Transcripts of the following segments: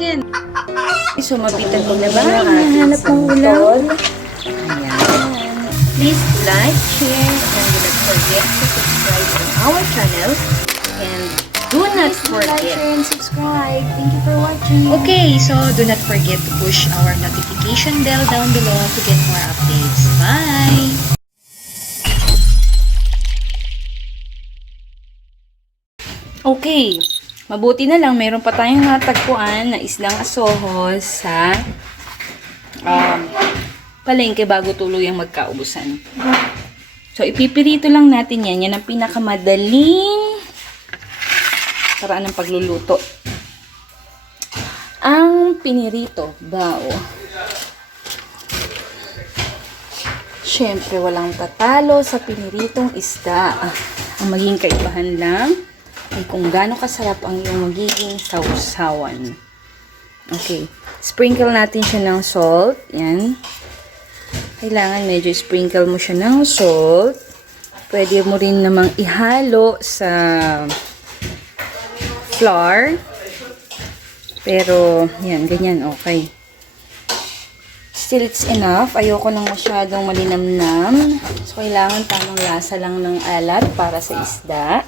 again. So, mabitan ko na ba? Nahanap ng ulam. Ayan. Please like, share, and do not forget to subscribe to our channel. And do not Like, forget. share, and subscribe. Thank you for watching. Okay, so do not forget to push our notification bell down below to get more updates. Bye! Okay, mabuti na lang mayroon pa tayong natagpuan na islang asohos sa palengke bago tuluyang magkaubusan. So, ipipirito lang natin yan. Yan ang pinakamadaling paraan ng pagluluto. Ang pinirito, bao. Siyempre, walang tatalo sa piniritong isda. Ang maging kaibahan lang ay kung gaano kasarap ang iyong magiging sausawan. Okay. Sprinkle natin siya ng salt. Yan. Kailangan medyo sprinkle mo siya ng salt. Pwede mo rin namang ihalo sa flour. Pero, yan, ganyan, okay. Still, it's enough. Ayoko nang masyadong malinamnam. So, kailangan tamang lasa lang ng alat para sa isda.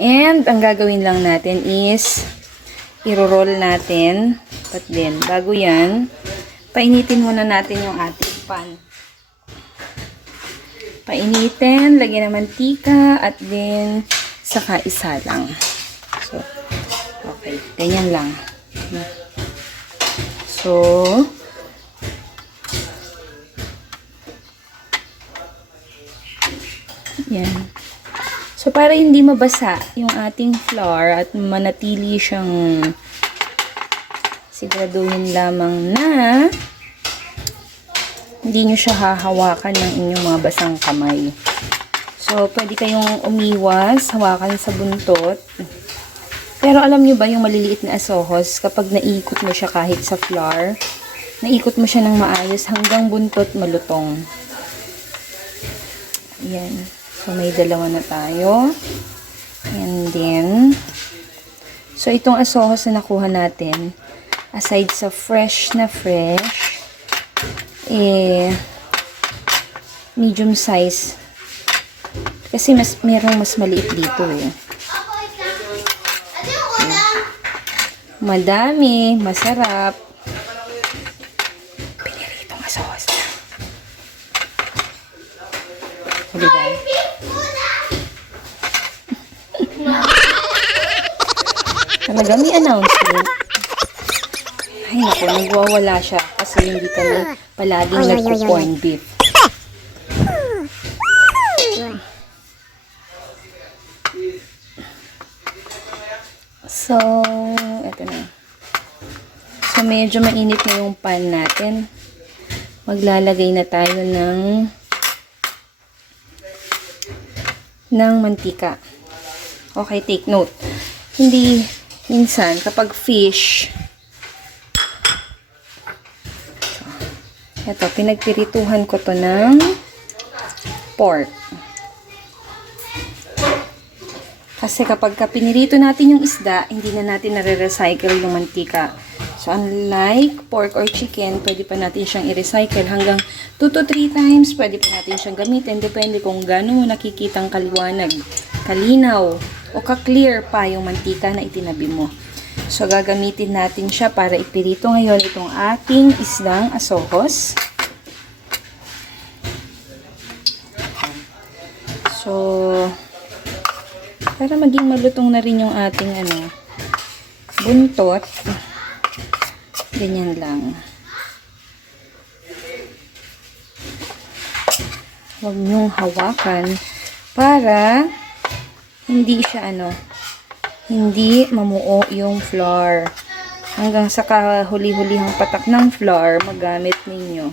And, ang gagawin lang natin is i-roll natin. But then, bago yan, painitin muna natin yung ating pan. Painitin, lagyan ng mantika, at then, saka isa lang. So, okay. Ganyan lang. So, yan. So, para hindi mabasa yung ating flour at manatili siyang siguraduhin lamang na hindi nyo siya hahawakan ng inyong mga basang kamay. So, pwede kayong umiwas, hawakan sa buntot. Pero alam nyo ba yung maliliit na asohos, kapag naikot mo siya kahit sa flour, naikot mo siya ng maayos hanggang buntot malutong. Ayan. So, may dalawa na tayo. And then, so, itong asohos na nakuha natin, aside sa fresh, medium size. Kasi merong mas maliit dito eh. Madami, masarap. Piniritong asohos na. Diba? Talaga may announcement. Ay naku, nagwawala siya kasi hindi kami palaging nagpo-corn beef. So, eto na. So, medyo mainit na yung pan natin. Maglalagay na tayo ng mantika. Okay, take note. Hindi, minsan, kapag fish, eto, pinagpirituhan ko to ng pork. Kasi kapag pinirito natin yung isda, hindi na natin nare-recycle yung mantika. So, unlike pork or chicken, pwede pa natin siyang i-recycle hanggang 2 to 3 times. Pwede pa natin siyang gamitin. Depende kung gaano mo nakikitang kaliwanag, kalinaw, o ka-clear pa yung mantika na itinabi mo. So, gagamitin natin siya para ipirito ngayon itong ating islang asohos. So, para maging malutong na rin yung ating buntot, ganyan lang. Huwag nyong hawakan para hindi siya hindi mamuo yung flour. Hanggang sa kahuli-hulihang patak ng flour, magamit ninyo.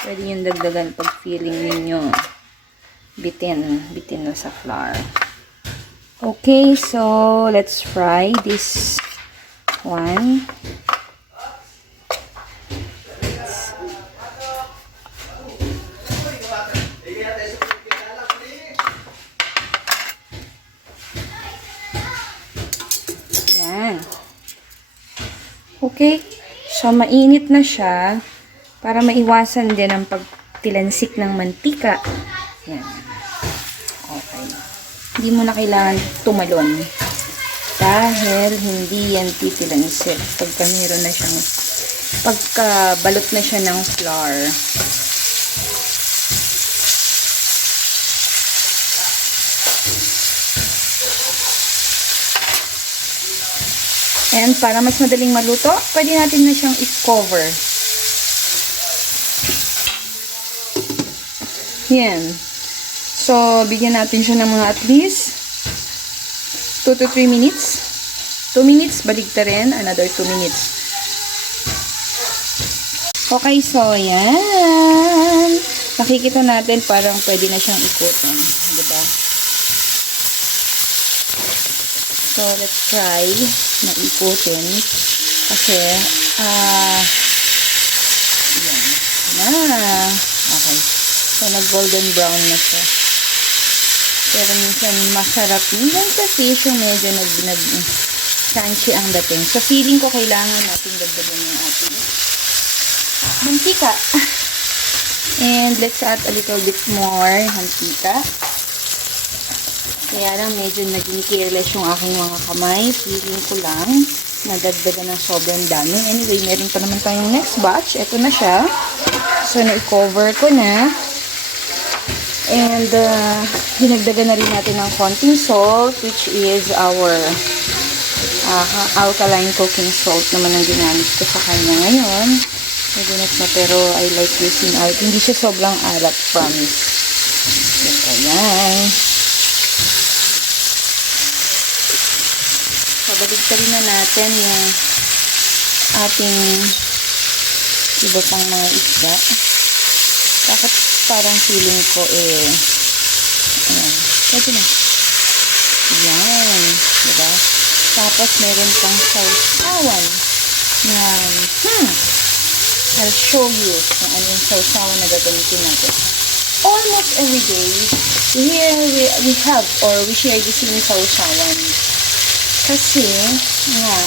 Pwede yung dagdagan pag feeling ninyo bitin na sa flour. Okay, so let's fry this one. Yan. Okay. So, mainit na siya para maiwasan din ang pagtilansik ng mantika. Yan. Okay. Hindi mo na kailangan tumalon. Dahil hindi yan titilansik pagka meron na siyang pagkabalot na siya ng flour. And para mas madaling maluto, pwede natin na siyang i-cover. Yan. So, bigyan natin siya ng mga at least 2 to 3 minutes. 2 minutes, baligta rin. Another 2 minutes. Okay, so yan. Nakikita natin parang pwede na siyang ikutin. Diba? So, let's try na ikutin. Kasi, yan. Na. Okay. So, nag-golden brown na siya. Pero minsan masarap. Minsan kasi yung medyo nag-crunchy ang dating. So, feeling ko kailangan natin dagdagan yung ating mantika. And let's add a little bit more mantika. Kaya lang medyo naging careless yung aking mga kamay. Feeling ko lang nadagdagan ng sobrang dami. Anyway, meron pa naman tayong next batch. Ito na siya. So, na-cover ko na. And, dinagdagan na rin natin ng konting salt, which is our alkaline cooking salt naman ang ginamit ko sa kanya ngayon. Nagunit na, pero I like using alk. Hindi siya sobrang alat, promise. Ito, yan. Pabaligtarin na natin yung ating iba pang mga isda. Bakit parang feeling ko ayan, pwede na. Yan, diba? Tapos meron pang sausawan na I'll show you kung ano yung sausawan na gagamitin natin. Almost every day here we have or we share the same sausawan. Kasi nga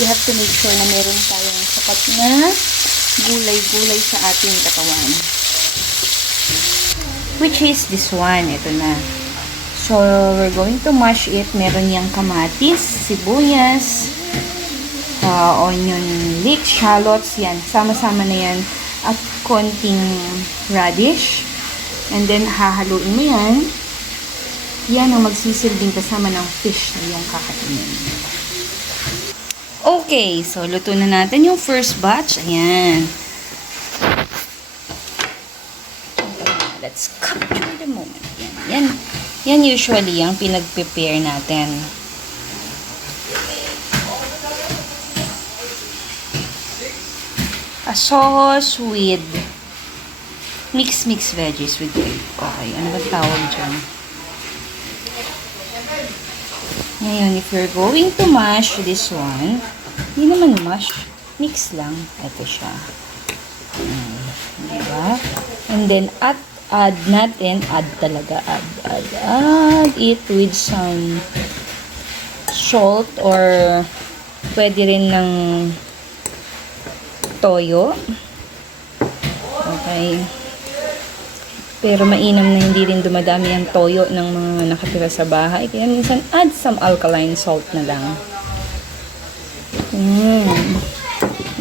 we have to make sure na meron tayong sapat na gulay-gulay sa ating katawan. Which is this one. Ito na. So, we're going to mash it. Meron niyang kamatis, sibuyas, onion leeks, shallots. Yan. Sama-sama na yan. At konting radish. And then, hahaluin mo yan. Yan ang magsisilbing kasama ng fish na yung kakainin. Okay, so luto na natin yung first batch. Ayan. Let's capture the moment. Yan usually ang pinag-prepare natin. ASOHOS with mixed veggies with grape. Okay, ano ba tawag dyan? Ngayon, if you're going to mash this one, hindi naman mash, mix lang. Ito siya. Diba? And then, add it with some salt or pwede rin ng toyo. Okay. Pero mainam na hindi rin dumadami ang toyo ng mga nakatira sa bahay. Kaya minsan add some alkaline salt na lang.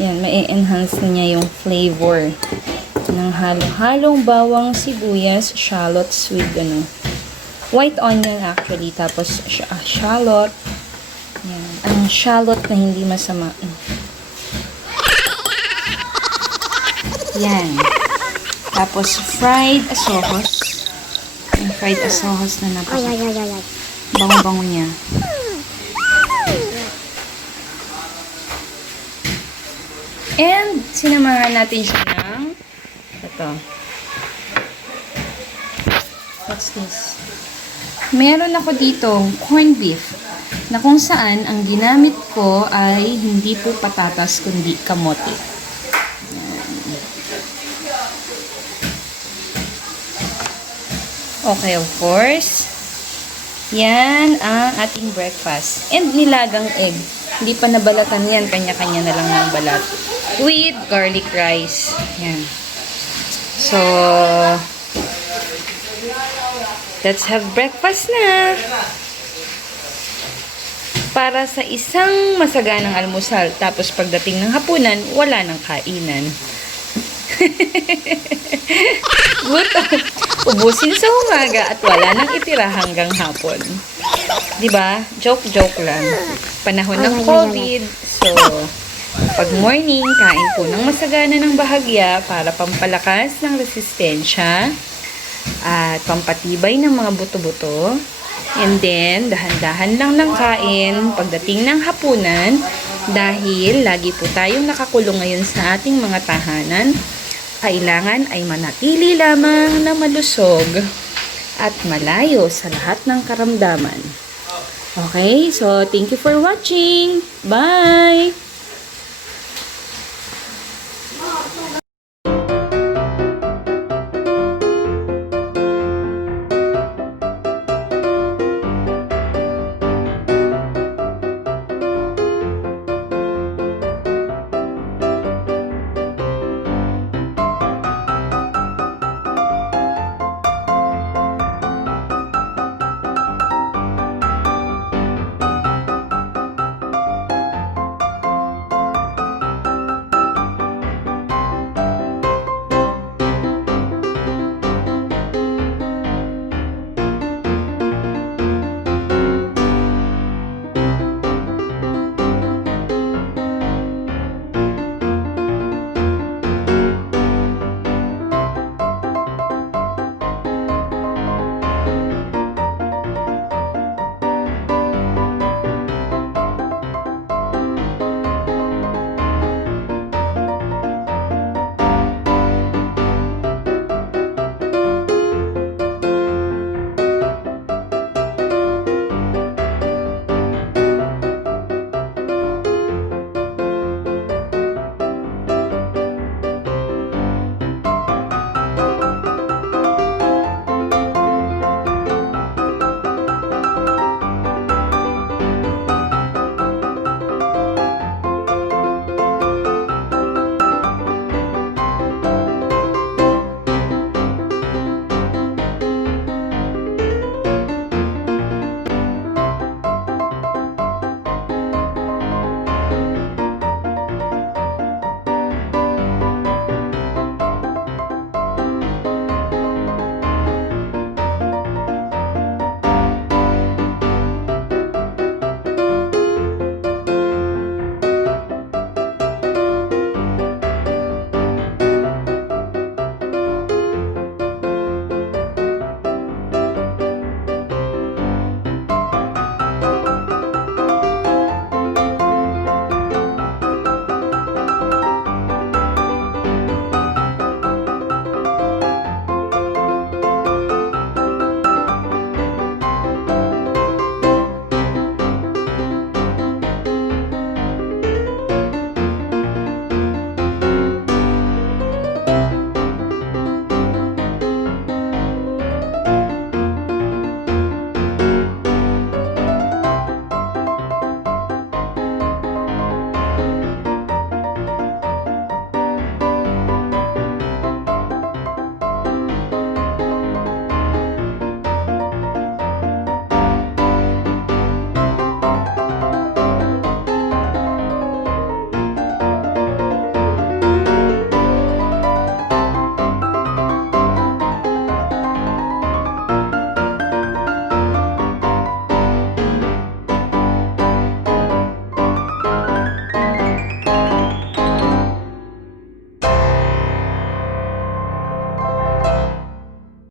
Yan, ma-enhance niya yung flavor ng halong bawang, sibuyas, shallots with white onion actually, tapos shallot. Yan, ang shallot na hindi masama. Yan. Tapos, fried ASOHOS. Yung fried ASOHOS na bango-bango niya. And, sinamahan natin siya ng ito. What's this? Meron ako ditong corned beef na kung saan ang ginamit ko ay hindi po patatas kundi kamote. Okay, of course, Yan ang ating breakfast. And nilagang egg. Hindi pa nabalatan yan. Kanya-kanya na lang ng balat. With garlic rice. Yan. So, let's have breakfast na. Para sa isang masaganang almusal. Tapos pagdating ng hapunan, wala nang kainan. Gutom. Ubusin sa umaga at wala nang itira hanggang hapon. Diba? Joke-joke lang. Panahon ng COVID. So, pag morning, kain po ng masagana ng bahagya para pampalakas ng resistensya at pampatibay ng mga buto-buto. And then, dahan-dahan lang ng kain pagdating ng hapunan dahil lagi po tayong nakakulong ngayon sa ating mga tahanan. Kailangan ay manatili lamang na malusog at malayo sa lahat ng karamdaman. Okay, so thank you for watching. Bye!